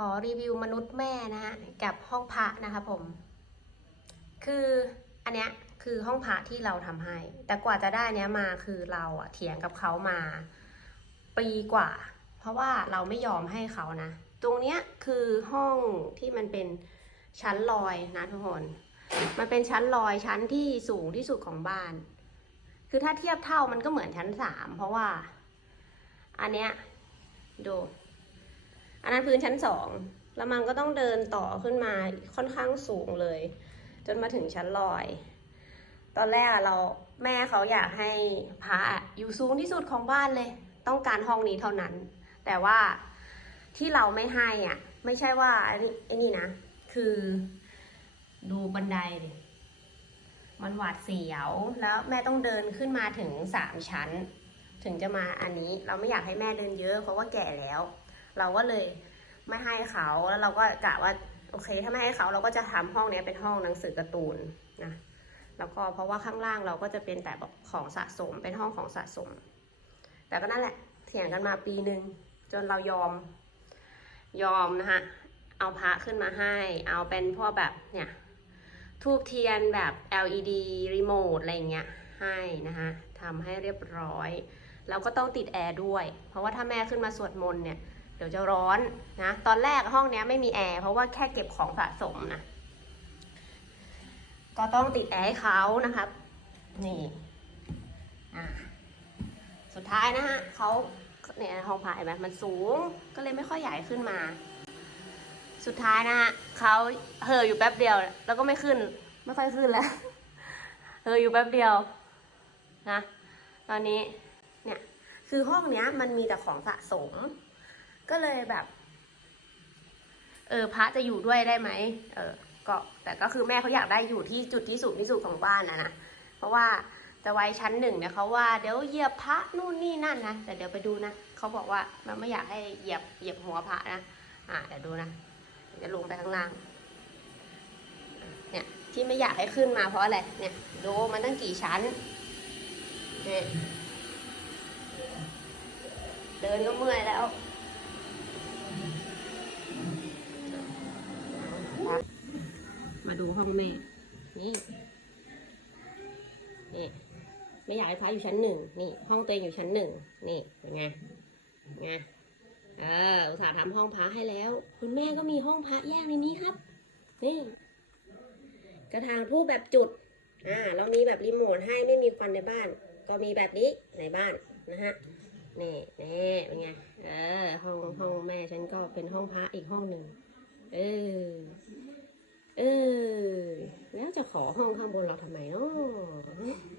ขอรีวิวมนุษย์แม่นะฮะกับห้องพระนะคะผม คืออันเนี้ยคือห้องพระที่เราทำให้ แต่กว่าจะได้เนี้ยมาคือเราอะเถียงกับเขามาปีกว่า เพราะว่าเราไม่ยอมให้เขานะ ตรงเนี้ยคือห้องที่มันเป็นชั้นลอยนะทุกคน มันเป็นชั้นลอยชั้นที่สูงที่สุดของบ้าน คือถ้าเทียบเท่ามันก็เหมือนชั้นสามเพราะว่า อันเนี้ยดู อันนั้นพื้นชั้นสองแล้วมันก็ต้องเดินต่อขึ้นมาค่อนข้างสูงเลย จนมาถึงชั้นลอย ตอนแรกเราแม่เขาอยากให้พระอยู่สูงที่สุดของบ้านเลย ต้องการห้องนี้เท่านั้น แต่ว่าที่เราไม่ให้อะ ไม่ใช่ว่าไอ้นี่ไอ้นี่นะ คือดูบันไดดิมันหวาดเสียวแล้วแม่ต้องเดินขึ้นมาถึงสามชั้น ถึงจะมาอันนี้เราไม่อยากให้แม่เดินเยอะเพราะว่าแก่แล้ว เราก็เลยไม่ให้เขาแล้วเราก็กะว่าโอเค ถ้าไม่ให้เขาเราก็จะทำห้องนี้เป็นห้องหนังสือการ์ตูนนะแล้วก็เพราะว่าข้างล่างเราก็จะเป็นแต่แบบของสะสมเป็นห้องของสะสม แต่ก็นั่นแหละเถียงกันมาปีหนึ่งจนเรายอมยอมนะฮะเอาพระขึ้นมาให้ เอาเป็นพวกแบบเนี่ยทูบเทียนแบบ LED รีโมทอะไรเงี้ยให้นะคะทำให้เรียบร้อย แล้วก็ต้องติดแอร์ด้วย เพราะว่าถ้าแม่ขึ้นมาสวดมนต์เนี่ย เดี๋ยวจะร้อนนะ ตอนแรกห้องเนี้ยไม่มีแอร์เพราะว่าแค่เก็บของสะสมนะ ก็ต้องติดแอร์ให้เขานะครับ นี่อ่าสุดท้ายนะฮะเขาเนี่ยห้องพระเห็นไหมมันสูงก็เลยไม่ค่อยใหญ่ขึ้นมา สุดท้ายนะฮะเขาเห่ออยู่แป๊บเดียว แล้วก็ไม่ขึ้น ไม่ค่อยขึ้นแล้วเห่ออยู่แป๊บเดียวนะตอนนี้เนี่ยคือห้องเนี้ยมันมีแต่ของสะสม ก็เลยแบบ เออพระจะอยู่ด้วยได้ไหมเออ ก็แต่ก็คือแม่เขาอยากได้อยู่ที่จุดที่สูงที่สุดของบ้านนะนะเพราะว่าจะไว้ชั้นหนึ่งเนี่ยเขาว่าเดี๋ยวเหยียบพระนู่นนี่นั่นนะแต่เดี๋ยวไปดูนะเขาบอกว่ามันไม่อยากให้เหยียบเหยียบหัวพระนะอ่าเดี๋ยวดูนะจะลงไปข้างล่าง เนี่ยที่ไม่อยากให้ขึ้นมาเพราะอะไรเนี่ยดูมันตั้งกี่ชั้นเนี่ยเดินก็เมื่อยแล้ว มาดูห้องแม่ นี่ นี่ไม่อยากให้พระอยู่ชั้นหนึ่ง นี่ ห้องตัวเองอยู่ชั้นหนึ่ง นี่ เป็นไงไง เออ อุตส่าห์ทำห้องพระให้แล้ว คุณแม่ก็มีห้องพระแยกในนี้ครับ นี่ กระถางทูบแบบจุด อ่า เรามีแบบรีโมทให้ไม่มีควันในบ้าน ก็มีแบบนี้ในบ้านนะฮะ นี่นี่เป็นไง เออ ห้องห้องแม่ฉันก็เป็นห้องพระอีกห้อง ขอห้องข้างบนเราทำไมเนาะ